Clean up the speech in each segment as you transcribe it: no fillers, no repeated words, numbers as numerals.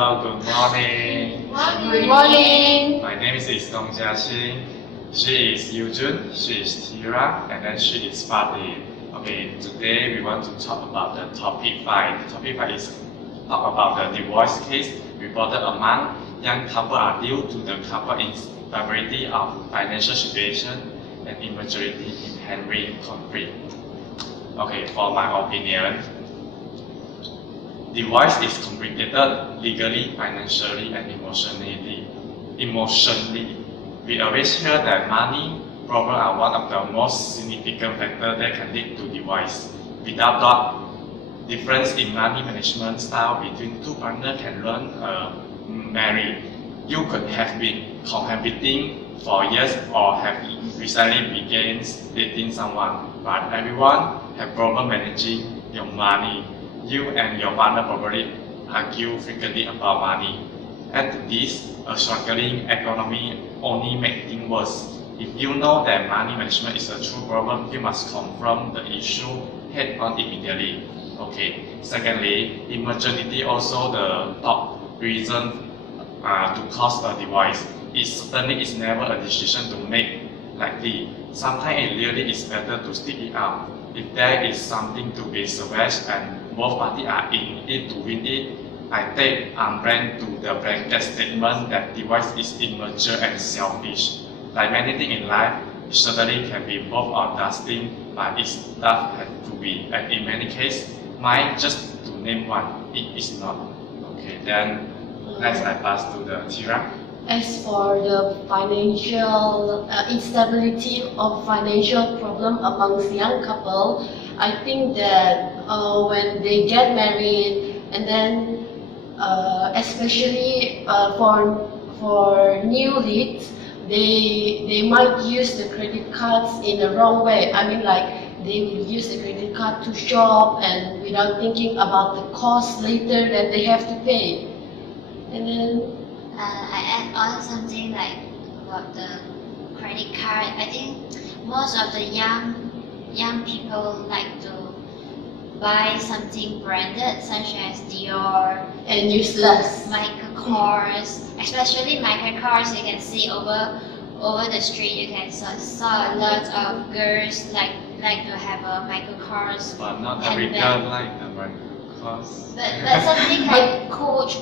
Good morning. Good morning. My name is Dong Jiaxing. She is Yujun, she is Tira, and then she is Fadi. Okay, today we want to talk about the topic 5. The topic 5 is talk about the divorce case reported among young couple are due to the couple instability of financial situation and immaturity in handling conflict. Okay, for my opinion, divorce is complicated legally, financially, and emotionally. We always hear that money problems are one of the most significant factors that can lead to divorce. Without that, difference in money management style between two partners can run a marriage. You could have been cohabiting for years or have recently begun dating someone, but everyone have problem managing your money. You and your partner probably argue frequently about money. Add to this, a struggling economy only makes things worse. If you know that money management is a true problem, you must confront the issue head-on immediately. Okay. Secondly, immaturity also the top reason to cause a divorce. It certainly is never a decision to make lightly. Sometimes it really is better to stick it out. If there is something to be salvaged and both parties are in it to win it, I take umbrella to the blanket statement that divorce is immature and selfish. Like many things in life, it certainly can be both or dusting, but it does have to be. And in many cases, mine just to name one, it is not. Okay, then next I pass to the Tira. As for the financial instability of financial problem amongst young couple, I think that when they get married and then especially for new leads, they might use the credit cards in the wrong way. I mean, like they will use the credit card to shop and without thinking about the cost later that they have to pay. And then I add on something like about the credit card. I think most of the young people like to buy something branded such as Dior and useless. Michael Kors, especially Michael Kors. You can see over the street. You can saw a lot of girls like to have a Michael Kors. But not every girl like the Michael Kors. But something like Coach.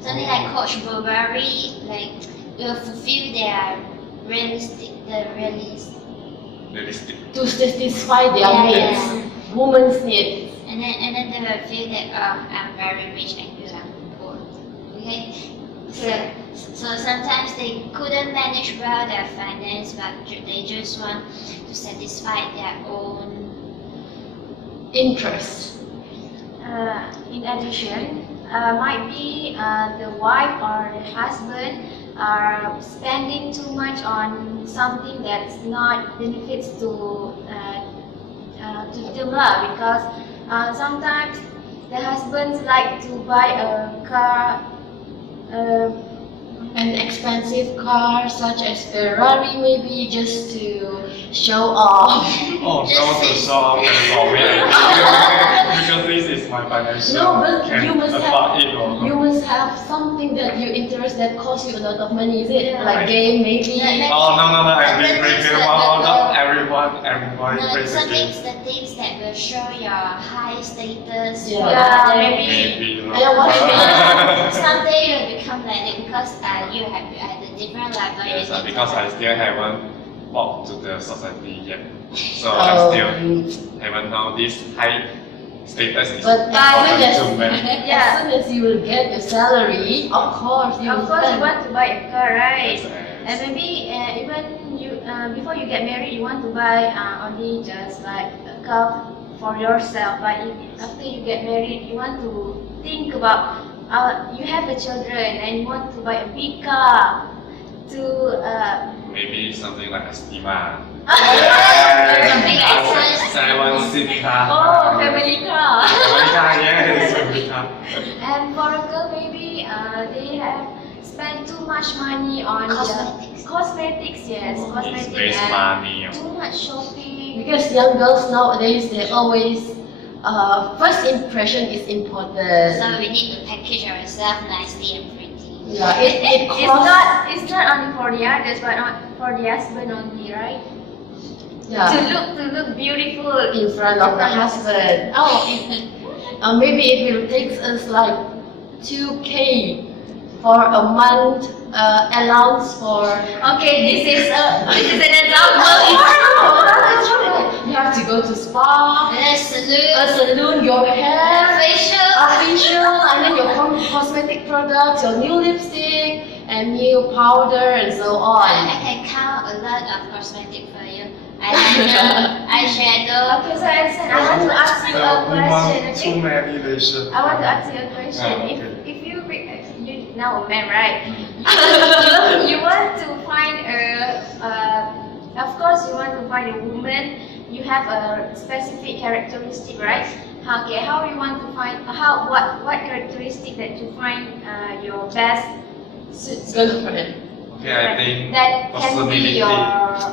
Something like Coach Burberry, like will fulfill their realistic. To satisfy their needs, women's needs. And then they will feel that I'm very rich and you are poor. Okay, so sometimes they couldn't manage well their finance, but they just want to satisfy their own interests. In addition, might be the wife or the husband are spending too much on something that's not benefits to them lah, because sometimes the husbands like to buy a car, An expensive car such as Ferrari, maybe just to show off. Oh, Just no, to say- show off for me. Because this is my financial. No, but can you must afford have it or you not. must have something that you interest that costs you a lot of money. Is it Yeah. like game, maybe? Oh no, I But think the break things it. that- Well, but not the- everyone No, plays the some game. things, the things that will show your high status. Yeah. Yeah, maybe. Maybe I don't want to Someday you'll become like that because you have at a different level. Yes, you need because to- I still haven't walked to the society yet, so Oh, I still haven't know this high status is But important as to soon me. as, Yeah. as soon as you will get your salary, of course you will of course you spend. want to buy a car, right? Yes, And maybe even you before you get married, you want to buy only just like a car for yourself. But after you get married, you want to think about you have a children and you want to buy a big car to Maybe something like Estima. Something like 7-seat car. oh, family car. Family car, yes, family car. And for a girl, maybe they have spent too much money on Cosmetics. Cosmetics, yes, It's cosmetics waste and money. too much shopping. Because young girls nowadays they always first impression is important. So we need to package ourselves nicely and pretty. Yeah, it It's not only for the others, but not for the husband only, right? yeah, To look beautiful in front of the husband. Oh, maybe it will take us like 2K for a month allowance for. Okay, this is an example. You have to go to spa, And then a salon, your hair, facial. a facial, and then your cosmetic products, your new lipstick, and new powder, and so on. I can count a lot of cosmetic for you. Eyeliner, eyeshadow. Okay, so Edson, I want to ask you a question. Too Okay? many relations. I want to ask you a question. Ah, okay. If you now a man, right? You want to find of course you want to find a woman. You have a specific characteristic, right? Okay, how you want to find what characteristic that you find your best suits you? Girlfriend. Okay, I think That can be personality, your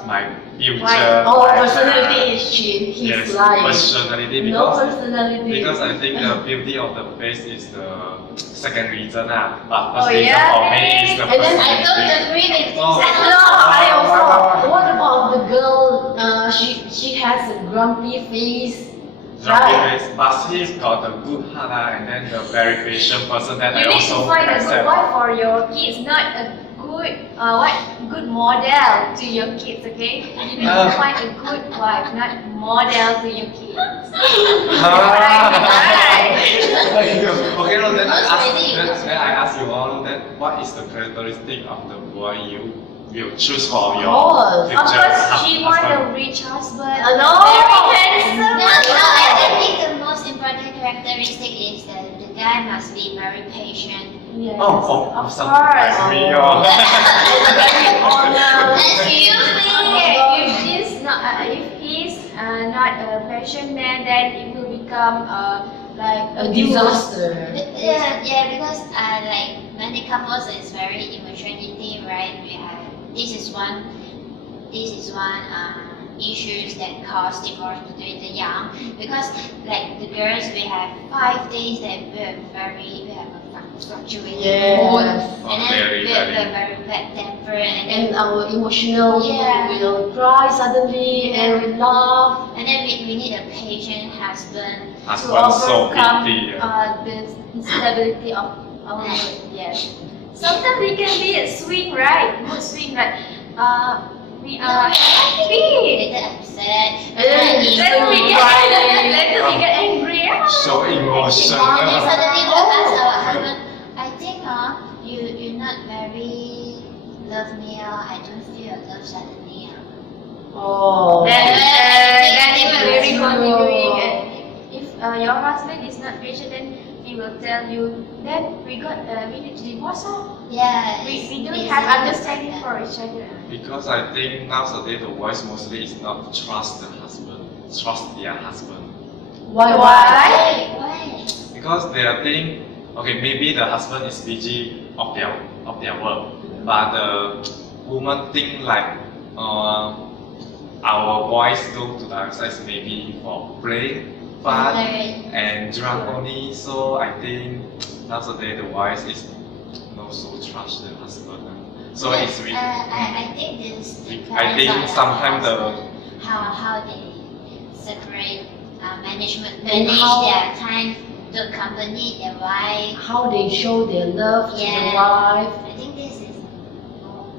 my future. wife. Oh, my, personality is his yes, life. personality No because personality. because I think the beauty of the face is the second reason, but Oh, first reason yeah. for me is the And then I don't personality. agree with this. Oh. No, I also. What about the girl? She has a grumpy face. Grumpy Right. face, but she's got a good heart and then the very patient person that You I need to also find a good accept. wife for your kids, not a good model to your kids, okay? You need to find a good wife, not model to your kids. Okay, no, then I ask, Really? then I ask you all, then what is the characteristic of the boy you will choose for your Oh, Of future course, she want a husband? rich husband, No. very handsome. No, I think the most important characteristic is that the guy must be very patient. Yes, Oh, of some course. like me, Very honest. Excuse me. Okay, if he's not a passion man, then it will become like A disaster. Yeah, because like many couples is very immaturity, right? We have this is one issues that cause divorce between the young because like the girls we have 5 days that we have a fluctuating Yes. mood Oh, and then very, we have very. a very bad temper and then And our emotional Yeah. will cry suddenly and we laugh. and then we need a patient husband. to Husband so overcome picky. the instability of our mood. Yes. Sometimes we can be a swing, right? Mood swing, right? We are happy. Later upset. And then Later we get crying. later we get angry. So emotional. And suddenly we ask our husband, I think you not very love me or I don't feel love suddenly. Oh. Then Yeah. it will very True. confusing. And if your husband is not patient, then he will tell you, then we need to divorce. Yeah. We don't it's have like understanding that. for each other. Because I think nowadays the voice mostly is not trust the husband, trust their husband. Why? Why? Because they are think, okay, maybe the husband is busy of their work, but the woman think like our boys go to the exercise maybe for play, fun, and drunk only. So I think nowadays the wife is not so trust the husband. So it's really. I think this depends I think on the sometimes the husband, how they separate manage And how- their time to accompany their wife. How they show their love to the Yeah. wife. I think this is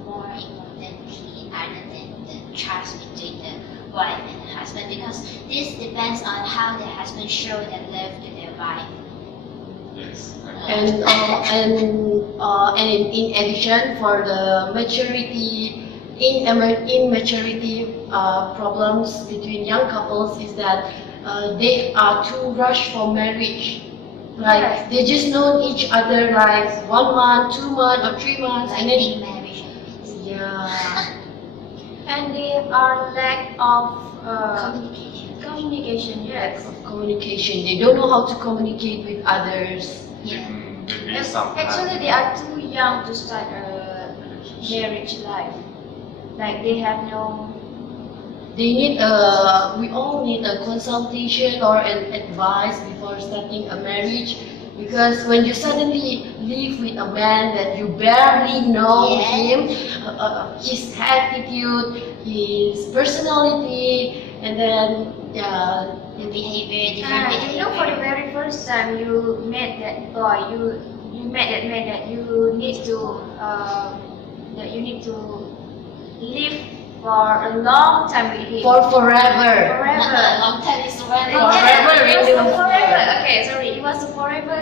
more important key other than the trust between the wife and the husband because this depends on how the husband show their love to their wife. Yes. And in addition, for the immaturity problems between young couples is that they are too rushed for marriage. Like Yes. they just know each other like 1 month, 2 months, or 3 months, Like and then big marriage. yeah, And they are lack of Communication. communication. Yes. of communication. They don't know how to communicate with others. Yeah. Maybe sometimes. Actually, they are too young to start a marriage life. Like they have no they need we all need a consultation or an advice before starting a marriage, because when you suddenly live with a man that you barely know Yes. him, his attitude, his personality, and then The behavior, different And behavior. for the very first time you met that boy, you met that man that you need to live for a long time with him. for forever. Forever. Long time is one. Forever, It was really. forever. Okay, sorry. It was forever,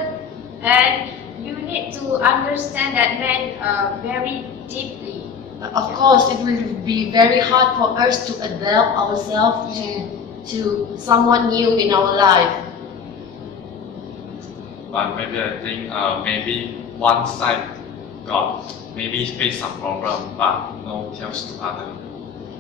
and you need to understand that man very deeply. Of course, it will be very hard for us to adapt ourselves to someone new in our life. But maybe I think maybe one side got maybe face some problem, but no tells to other.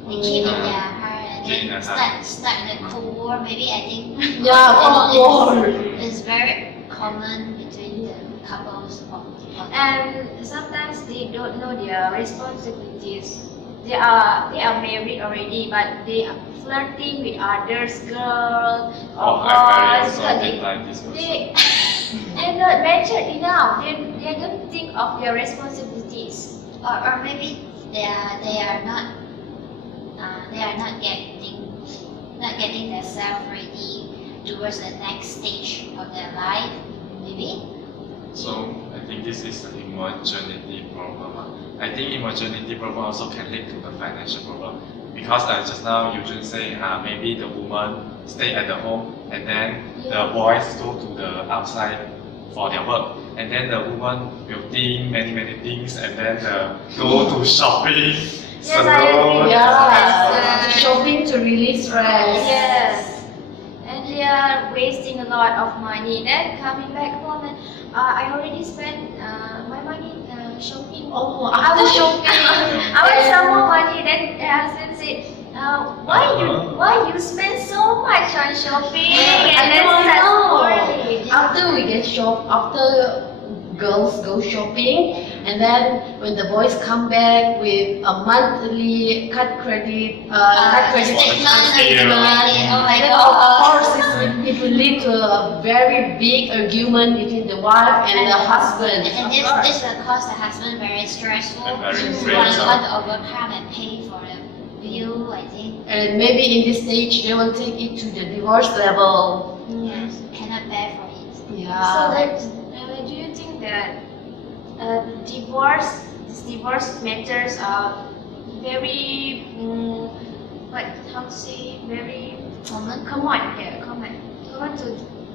They keep in their heart and Keep in then their heart. start the Cold War. Maybe I think Yeah, Cold War. it's very common between the couples of And sometimes they don't know their responsibilities. They are married already, but they are flirting with others, girl Oh, or I boys. very also They, think like this person. they're not matured enough. They don't think of their responsibilities. or maybe they are not getting themselves ready towards the next stage of their life. Maybe. So I think this is the immaturity problem. I think immaturity problem also can lead to the financial problem, because just now you just say maybe the woman stay at the home and then the boys go to the outside for their work, and then the woman will think many things and then go to shopping, Yes, I agree. Yeah, shopping to release stress. Yes. And they are wasting a lot of money. Then coming back home, and I already spent my money shopping. Oh, after shopping, I want some more money. Then the husband said, why you spend so much on shopping? And then I start know. quarreling. After girls go shopping, and then when the boys come back with a monthly cut credit Statement. Oh my then of God. course it will lead to a very big argument between the wife and the husband. And this will cause the husband very stressful. And very He stressed. want to overcome and pay for the bill, I think. And maybe in this stage they will take it to the divorce level. Yes, cannot bear for it. So Yeah. do you think that divorce matters are very how to say, very Common. common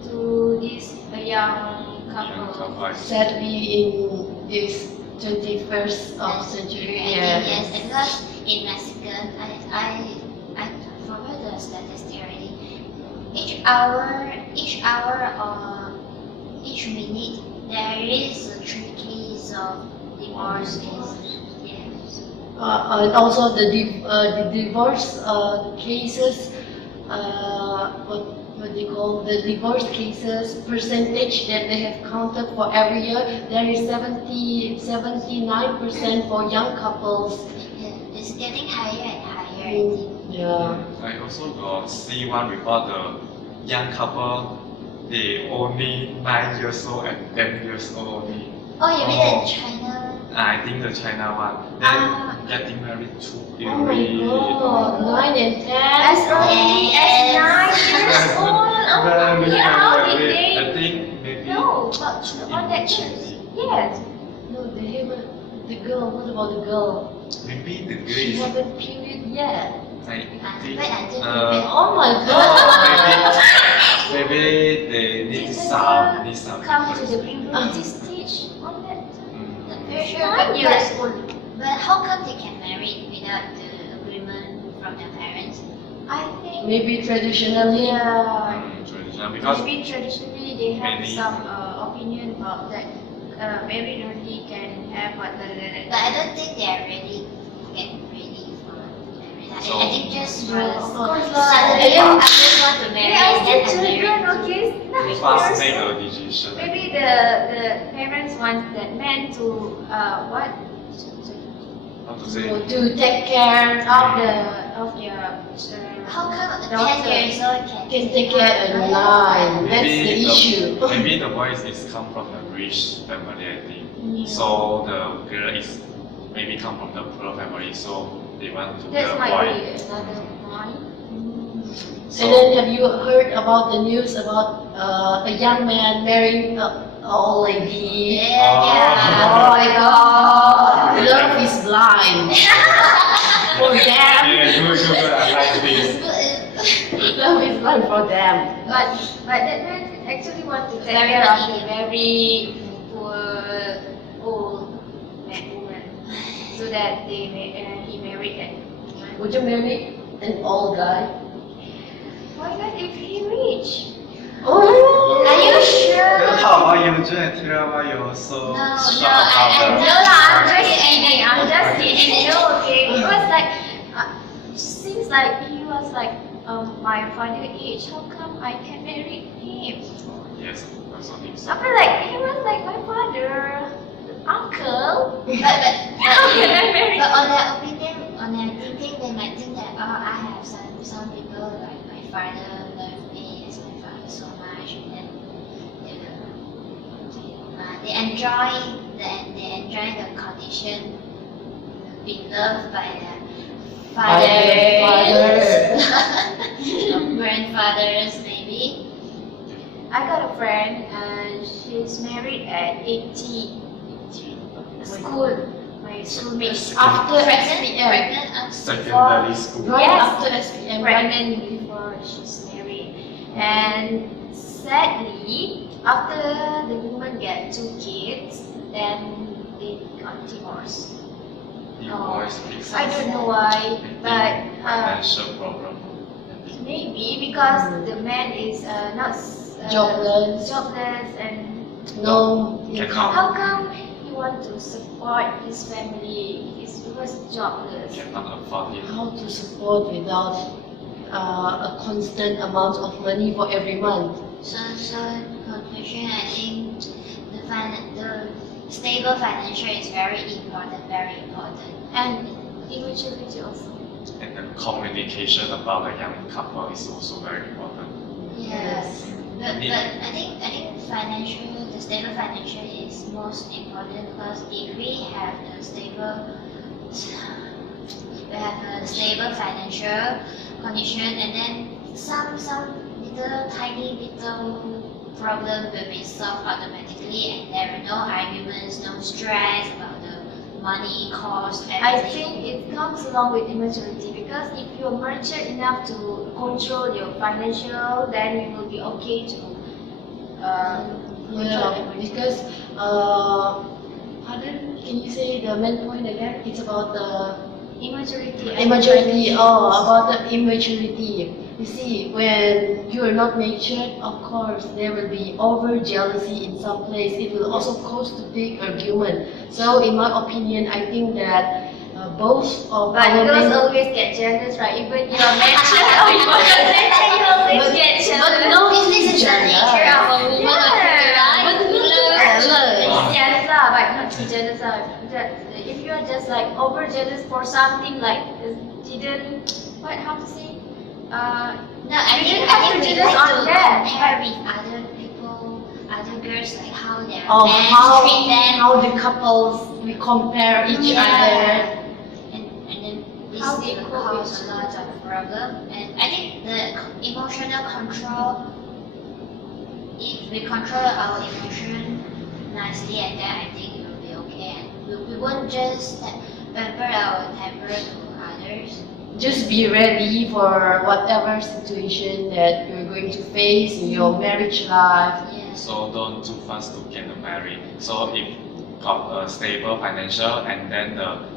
to this young couple? Sadly, in this 21st of century, I think yes, because in Mexican, I forgot the statistic already. Each hour or each minute, there is 3 cases of divorce cases. Yes. and also the divorce cases, what they call the divorce cases percentage that they have counted for every year, there is 79% for young couples. It's getting higher and higher, I think. Yeah. I also got see one report, the young couple, they only 9 years old and 10 years old only. Oh, you mean Oh. the China? I think the China one. Then Ah. getting married too Oh my God, 9 and 10. As early as 9 years old. Oh, Very, how did very- they? I think maybe No, but too on that age, immaturity. yes. No, they haven't. The girl, what about the girl? Maybe the girl She is, haven't period yet. I think, Wait until Oh my God. maybe they need Did the some, girl come to the puberty stage on that Mm. Very sure, 9 years old? but how come they can marry without the agreement from their parents? I think Maybe traditionally. yeah. Traditional, because Maybe traditionally they have many- some opinion about that. Married early can have what But I don't think they are ready, get ready for marriage. So- I think just Yeah, first, of course suddenly, lah. I just want to marry They are and then still I'm children, married. okay? you must make a decision. Maybe the parents want that man to what? How to say? To take care Of the of your How come 10 daughter. years old Can take care and lie. That's the issue. Maybe the boys is come from the rich family, I think. Yeah. So the girl is maybe come from the poor family, so they want to That might avoid. be another point. And then have you heard about the news about a young man marrying an old lady? Yeah, Oh my god, love is blind. For them, Yeah, good, I like this. love is blind for them. But that man actually want to take Very care of needy. the very poor old woman, so that he married that woman. Would you marry an old guy? Why not if he rich? Oh, Are you sure? How about you, Janet? Why you're so No, shocked no, about I the- No lah, I'm just Sorry, kidding. I'm just kidding. No, okay. Because like, seems like he was like my father age. How come I can marry him? Yes, I also think so. I feel like he was like my father, uncle. But How can I marry? But on their opinion, on their thinking, they might think that I have some people like my father love me as my father so much, and then they enjoy the condition being loved by their fathers, grandfathers maybe. I got a friend and she's married at 80. School, my schoolmates. After Pregnant, SPM. pregnant after Secondary school. Right Yes. after SPM, right? Pregnant before she's married. And sadly, after the woman get 2 kids, then they got divorced. Divorce reasons. I don't know why, but Financial problem. maybe because the man is not Jobless. jobless, and No. Cannot. how come he want to support his family if he was jobless? Cannot afford it. How to support without a constant amount of money for every month? So conclusion, I think the stable financial is very important, And immaturity also. And the communication about a young couple is also very important. Yes. But Need- I think the stable financial is most important because if we have a stable financial condition, and then some little tiny little problem will be solved automatically, and there are no arguments, no stress about the money cost. I Everything. think it comes along with immaturity, because if you're mature enough to control your financial, then you will be okay to control Yeah, everything. because pardon, can you say the main point again? It's about the Immaturity. and immaturity. financial. Oh, about the immaturity. You see, when you are not matured, of course, there will be over jealousy in some place. It will also cause to big argument. So, in my opinion, I think that both of But our girls men- always get jealous, right? Even you're mature or you're not mature, you always But- get jealous. but no This is the jealous. nature of a woman, Yeah, right? but no Love. jealous. Jealous lah, but not too jealous lah. If you're just like over jealous for something like how to say? No, I You think have to we jealous like on to that. compare with other people, other girls, like how their Or men how treat them, the couples we compare each Yeah. other. and then this How they will cope cause with a lot of problem. And I think the emotional control, if we control our emotion nicely, and then I think it will be okay. And we won't just pamper our temper to others. Just be ready for whatever situation that you're going to face in your marriage life. Yes. So don't too fast to get married. So if got a stable financial and then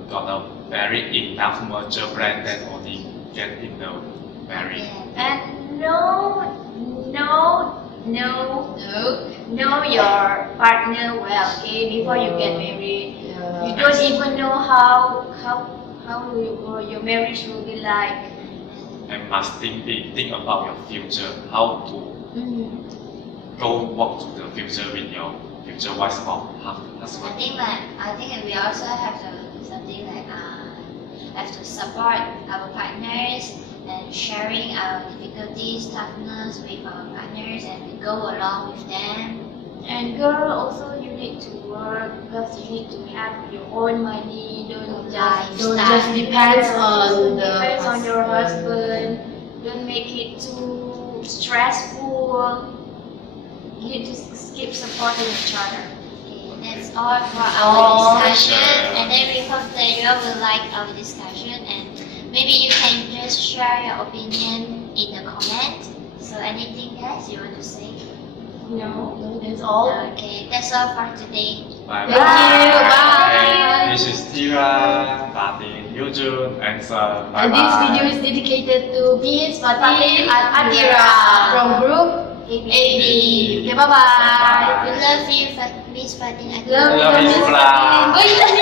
got a very enough mature plan, then only get in the married. Yeah. And know your partner well, okay, before you get married. Yeah. You don't even know how your marriage will be like. And must think about your future, how to Mm. go walk to the future with your future wife or I husband. think we also have to something like have to support our partners partners and sharing our difficulties, toughness with our partners, and we go along with them. And girl, also you need to work because you need to have your own money. Don't just depends on the depends on your husband. Don't make it too stressful. You need to keep supporting each other. Okay, that's all for our discussion, and then we hope that you all will like our discussion, and maybe you can just share your opinion in the comment. So anything else you want to say? No. That's all. Okay, that's all for today. Bye Thank you. Bye. This is Tira, Fatin, Yujun, and Sir. Bye And this bye. video is dedicated to Miss Fatin and Atira. from group AB. AB. Okay, bye bye. We love you, Miss Fatin. Love Love you, you, Miss Fla. Fatin.